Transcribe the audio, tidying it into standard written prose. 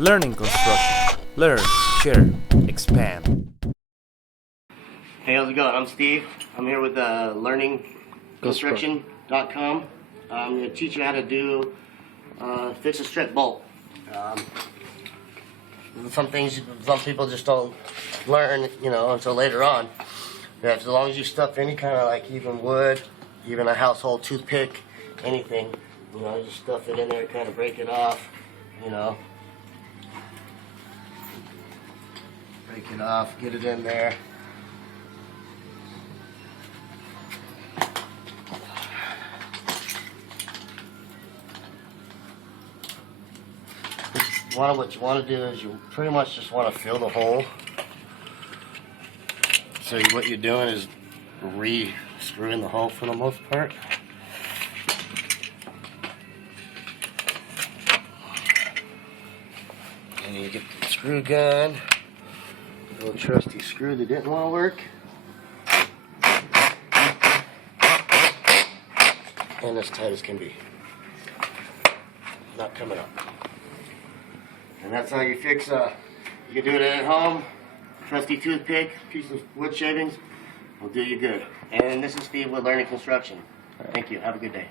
Learning construction. Learn, share, expand. Hey, how's it going? I'm Steve. I'm here with learningconstruction.com. I'm going to teach you how to do fix a strut bolt. Some things some people just don't learn, until later on. As long as you stuff any kind of like even wood, even a household toothpick, anything, just stuff it in there, kind of break it off, break it off, get it in there. What you want to do is you pretty much just want to fill the hole. So what you're doing is re-screwing the hole for the most part. And you get the screw gun, the little trusty screw that didn't want to work. And as tight as can be. Not coming up. And that's how you fix you can do it at home. Trusty toothpick, piece of wood shavings will do you good. And this is Steve with Learning Construction. Thank you. Have a good day.